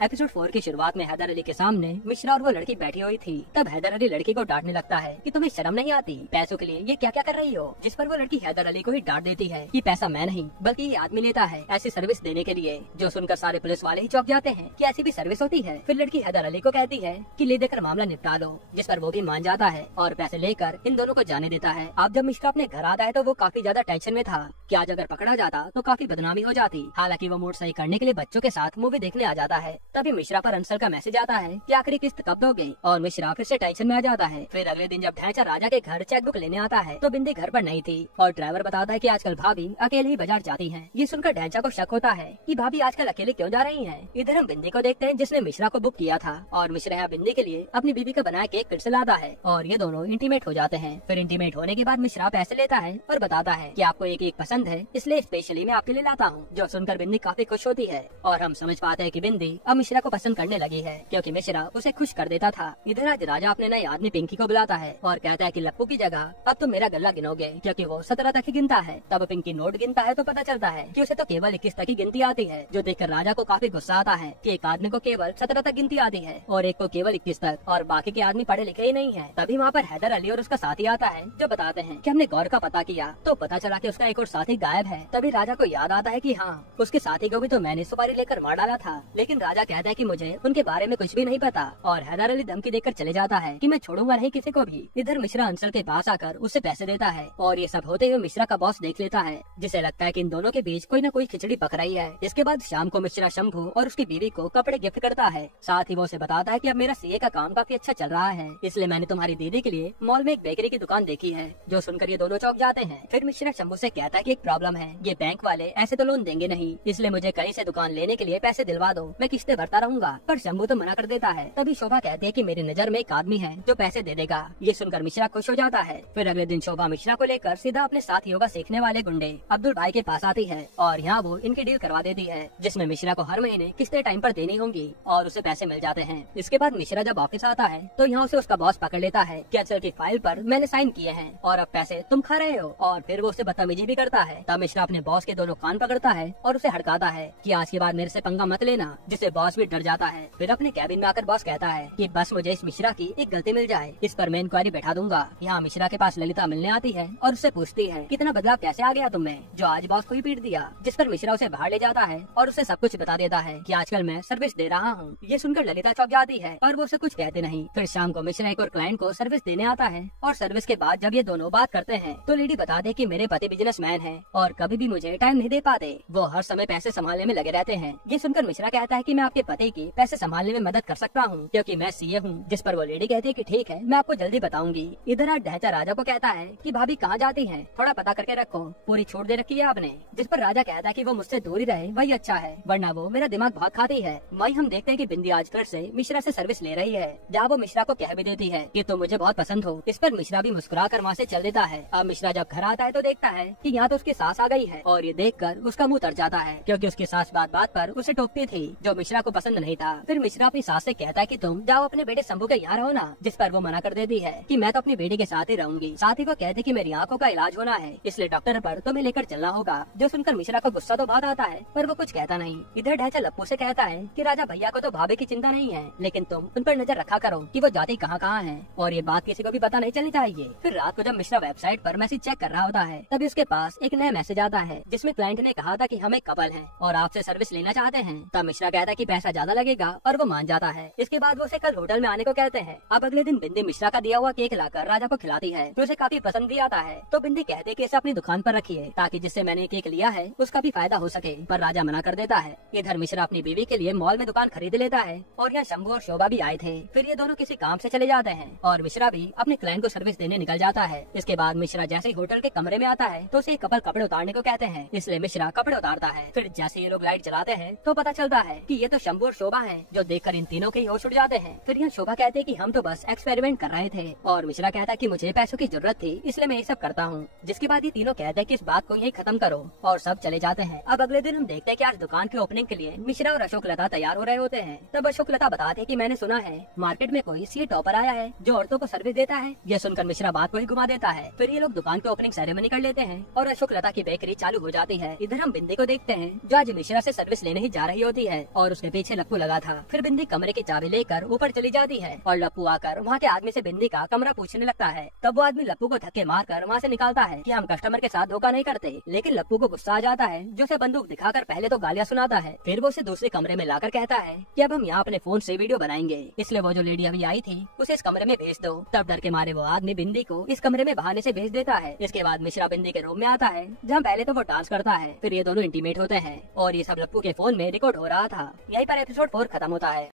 Episode 4 की शुरुआत में हैदर अली के सामने मिश्रा और वो लड़की बैठी हुई थी। तब हैदर अली लड़की को डांटने लगता है कि तुम्हें शर्म नहीं आती, पैसों के लिए ये क्या क्या कर रही हो। जिस पर वो लड़की हैदर अली को ही डांट देती है कि पैसा मैं नहीं बल्कि ये आदमी लेता है ऐसी सर्विस देने के लिए। जो सुनकर सारे पुलिस वाले ही चौंक जाते हैं कि ऐसी भी सर्विस होती है। फिर लड़की हैदर अली को कहती है कि ले देकर मामला निपटा लो, जिस पर वो भी मान जाता है और पैसे लेकर इन दोनों को जाने देता है। अब जब मिश्रा अपने घर आता है तो वो काफी ज्यादा टेंशन में था कि आज अगर पकड़ा जाता तो काफी बदनामी हो जाती। हालांकि वो मूड सही करने के लिए बच्चों के साथ मूवी देखने आ जाता है। तभी मिश्रा पर अंसर का मैसेज आता है कि आखिरी किस्त कब दोगे और मिश्रा फिर से टेंशन में आ जाता है। फिर अगले दिन जब ढांचा राजा के घर चेकबुक लेने आता है तो बिंदी घर पर नहीं थी और ड्राइवर बताता है कि आजकल भाभी अकेले ही बाजार जाती हैं। ये सुनकर ढांचा को शक होता है कि भाभी आजकल अकेले क्यों जा रही हैं। इधर हम बिंदी को देखते हैं जिसने मिश्रा को बुक किया था और मिश्रा यहाँ बिंदी के लिए अपनी बीबी का बनाया केक फिर से लाता है और ये दोनों इंटीमेट हो जाते हैं। फिर इंटीमेट होने के बाद मिश्रा पैसे लेता है और बताता है कि आपको एक पसंद है इसलिए स्पेशली मैं आपके लिए लाता हूँ। जो सुनकर बिंदी काफी खुश होती है और हम समझ पाते हैं कि बिंदी अब मिश्रा को पसंद करने लगी है क्योंकि मिश्रा उसे खुश कर देता था। इधर आज राजा अपने नए आदमी पिंकी को बुलाता है और कहता है कि लप्पू की जगह अब तुम मेरा गल्ला गिनोगे क्योंकि वो 17 तक ही गिनता है। तब पिंकी नोट गिनता है तो पता चलता है कि उसे तो केवल 21 तक ही गिनती आती है। जो देखकर राजा को काफी गुस्सा आता है कि एक आदमी को केवल 17 तक गिनती आती है और एक को केवल 21 तक और बाकी के आदमी पढ़े लिखे ही नहीं है। तभी वहाँ पर हैदर अली और उसका साथी आता है जो बताते हैं कि हमने गौर का पता किया तो पता चला कि उसका एक और साथी गायब है। तभी राजा को याद आता है कि हाँ उसके साथी को भी तो मैंने सुपारी लेकर मार डाला था। लेकिन राजा कहता है कि मुझे उनके बारे में कुछ भी नहीं पता और हैदर अली धमकी देकर चले जाता है कि मैं छोड़ूंगा नहीं किसी को भी। इधर मिश्रा अंसर के पास आकर उससे पैसे देता है और ये सब होते हुए मिश्रा का बॉस देख लेता है जिसे लगता है कि इन दोनों के बीच कोई न कोई खिचड़ी पक रही है। इसके बाद शाम को मिश्रा शंभू और उसकी बीवी को कपड़े गिफ्ट करता है। साथ ही वो उसे बताता है कि अब मेरा सीए का काम काफी अच्छा चल रहा है इसलिए मैंने तुम्हारी दीदी के लिए मॉल में एक बेकरी की दुकान देखी है। जो सुनकर ये दोनों चौंक जाते हैं। फिर मिश्रा शंभू से कहता है कि एक प्रॉब्लम है, ये बैंक वाले ऐसे तो लोन देंगे नहीं इसलिए मुझे कहीं से दुकान लेने के लिए पैसे दिलवा दो, मैं किस्तें भरता रहूंगा। पर शंभू तो मना कर देता है। तभी शोभा कहती है कि मेरी नजर में एक आदमी है जो पैसे दे देगा। ये सुनकर मिश्रा खुश हो जाता है। फिर अगले दिन शोभा मिश्रा को लेकर सीधा अपने साथ योगा सीखने वाले गुंडे अब्दुल भाई के पास आती है और यहाँ वो इनकी डील करवा देती है जिसमें मिश्रा को हर महीने किस्तें टाइम पर देनी होंगी और उसे पैसे मिल जाते हैं। इसके बाद मिश्रा जब ऑफिस आता है तो यहाँ उसे उसका बॉस पकड़ लेता है कि अचल की फाइल पर मैंने साइन किए हैं और अब पैसे तुम खा रहे हो और फिर वो उसे बदतमीजी भी करता है। तब मिश्रा अपने बॉस के दोनों कान पकड़ता है और उसे हड़काता है कि आज के बाद मेरे से पंगा मत लेना, जिससे बॉस भी डर जाता है। फिर अपने कैबिन में आकर बॉस कहता है कि बस मुझे इस मिश्रा की एक गलती मिल जाए, इस पर मैं इंक्वायरी बैठा दूंगा। यहाँ मिश्रा के पास ललिता मिलने आती है और उससे पूछती है कितना बदलाव कैसे आ गया तुम्हें जो आज बॉस को ही पीट दिया। जिस पर मिश्रा उसे बाहर ले जाता है और उसे सब कुछ बता देता है कि आजकल मैं सर्विस दे रहा हूँ। ये सुनकर ललिता चौंक जाती है और वो उसे कुछ कहते नहीं। फिर शाम को मिश्रा एक और क्लाइंट को सर्विस देने आता है और सर्विस के बाद जब ये दोनों बात करते हैं तो लेडी बता दे कि मेरे पति बिजनेसमैन हैं और कभी भी मुझे टाइम नहीं दे पाते, वो हर समय पैसे संभालने में लगे रहते हैं। ये सुनकर मिश्रा कहता है कि मैं आपके पति की पैसे संभालने में मदद कर सकता हूँ क्योंकि मैं सीए हूँ। जिस पर वो लेडी कहती है कि ठीक है मैं आपको जल्दी बताऊंगी। इधर आज ढांचा राजा को कहता है कि भाभी कहाँ जाती हैं, थोड़ा पता करके रखो, पूरी छूट दे रखी है आपने। जिस पर राजा कहता है कि वो मुझसे दूर ही रहे वही अच्छा है वरना वो मेरा दिमाग बहुत खाती है। वही हम देखते हैं कि बिंदी आज फिर से मिश्रा से सर्विस ले रही है जहाँ वो मिश्रा को कह भी देती है कि तुम मुझे बहुत पसंद हो। इस पर मिश्रा भी मुस्कुरा कर वहाँ से चल देता है। अब मिश्रा जब घर आता है तो देखता है कि यहाँ तो उसकी सास आ गई है और ये देखकर उसका मुंह तर जाता है क्योंकि उसकी सास बात बात पर उसे टोकती थी जो मिश्रा को पसंद नहीं था। फिर मिश्रा अपनी सास से कहता है कि तुम जाओ अपने बेटे शंभू के यहाँ रहो ना, जिस पर वो मना कर देती है कि मैं तो अपनी बेटी के साथ ही रहूंगी। साथ ही वो कहते कि मेरी आंखों का इलाज होना है इसलिए डॉक्टर पर तुम्हें लेकर चलना होगा। जो सुनकर मिश्रा को गुस्सा तो बहुत आता है पर वो कुछ कहता नहीं। इधर ढांचा लप्पू से कहता है कि राजा भैया को तो भाभी की चिंता नहीं है लेकिन तुम उन पर नजर रखा करो कि वो जाती कहाँ कहाँ है और ये बात किसी को भी पता नहीं चलनी चाहिए। फिर रात को जब मिश्रा वेबसाइट पर मैसेज चेक कर रहा होता है तभी उसके पास एक नया मैसेज आता है जिसमें क्लाइंट ने कहा था कि हम एक कपल हैं और आपसे सर्विस लेना चाहते हैं। तब मिश्रा कहता है कि पैसा ज्यादा लगेगा और वो मान जाता है। इसके बाद वो उसे कल होटल में आने को कहते हैं। अब अगले दिन बिंदी मिश्रा का दिया हुआ केक लाकर राजा को खिलाती है जो उसे काफी पसंद भी आता है। तो बिंदी कहते कि इसे अपनी दुकान पर रखिए ताकि जिससे मैंने केक लिया है उसका भी फायदा हो सके, पर राजा मना कर देता है। इधर मिश्रा अपनी बीवी के लिए मॉल में दुकान खरीद लेता है और यहाँ शंभू और शोभा भी आए थे। फिर ये दोनों किसी काम से चले जाते हैं और मिश्रा भी अपने क्लाइंट को सर्विस देने निकल जाता है। इसके बाद मिश्रा जैसे ही होटल के कमरे में आता है तो उसे कपल कपड़े उतारने को कहते हैं इसलिए मिश्रा कपड़े उतारता है। फिर जैसे ये लोग लाइट जलाते हैं तो पता चलता है कि ये तो शंभू और शोभा हैं जो देखकर इन तीनों के होश उड़ जाते हैं। फिर यहाँ शोभा कहते हैं कि हम तो बस एक्सपेरिमेंट कर रहे थे और मिश्रा कहता है कि मुझे पैसों की जरूरत थी इसलिए मैं ये सब करता हूँ। जिसके बाद ये तीनों कहते हैं कि इस बात को यही खत्म करो और सब चले जाते हैं। अब अगले दिन हम देखते हैं कि आज दुकान की ओपनिंग के लिए मिश्रा और अशोक लता तैयार हो रहे होते हैं। तब अशोक लता बताते हैं कि मैंने सुना है मार्केट में कोई सीए टॉपर आया है जो औरतों को सर्विस देता है। यह सुनकर मिश्रा बात को ही घुमा देता है। फिर ये लोग दुकान की ओपनिंग सेरेमनी कर लेते हैं और अशोक लता की बेकरी चालू हो जाती है। इधर हम बिंदी को देखते हैं जो आज मिश्रा से सर्विस लेने ही जा रही होती है और उसके उसके पीछे लप्पू लगा था। फिर बिंदी कमरे की चाबी लेकर ऊपर चली जाती है और लप्पू आकर वहाँ के आदमी से बिंदी का कमरा पूछने लगता है। तब वो आदमी लप्पू को धक्के मारकर वहाँ से निकालता है कि हम कस्टमर के साथ धोखा नहीं करते। लेकिन लप्पू को गुस्सा आ जाता है, जो उसे बंदूक दिखाकर पहले तो गालियाँ सुनाता है, फिर वो उसे दूसरे कमरे में लाकर कहता है कि अब हम यहाँ अपने फोन से वीडियो बनाएंगे, इसलिए वो जो लेडी अभी आई थी उसे इस कमरे में भेज दो। तब डर के मारे वो आदमी बिंदी को इस कमरे में बहाने से भेज देता है। इसके बाद मिश्रा बिंदी के रूम में आता है, जहाँ पहले तो वो डांस करता है, फिर ये दोनों इंटीमेट होते हैं और ये सब लप्पू के फोन में रिकॉर्ड हो रहा था। यहीं पर एपिसोड 4 खत्म होता है।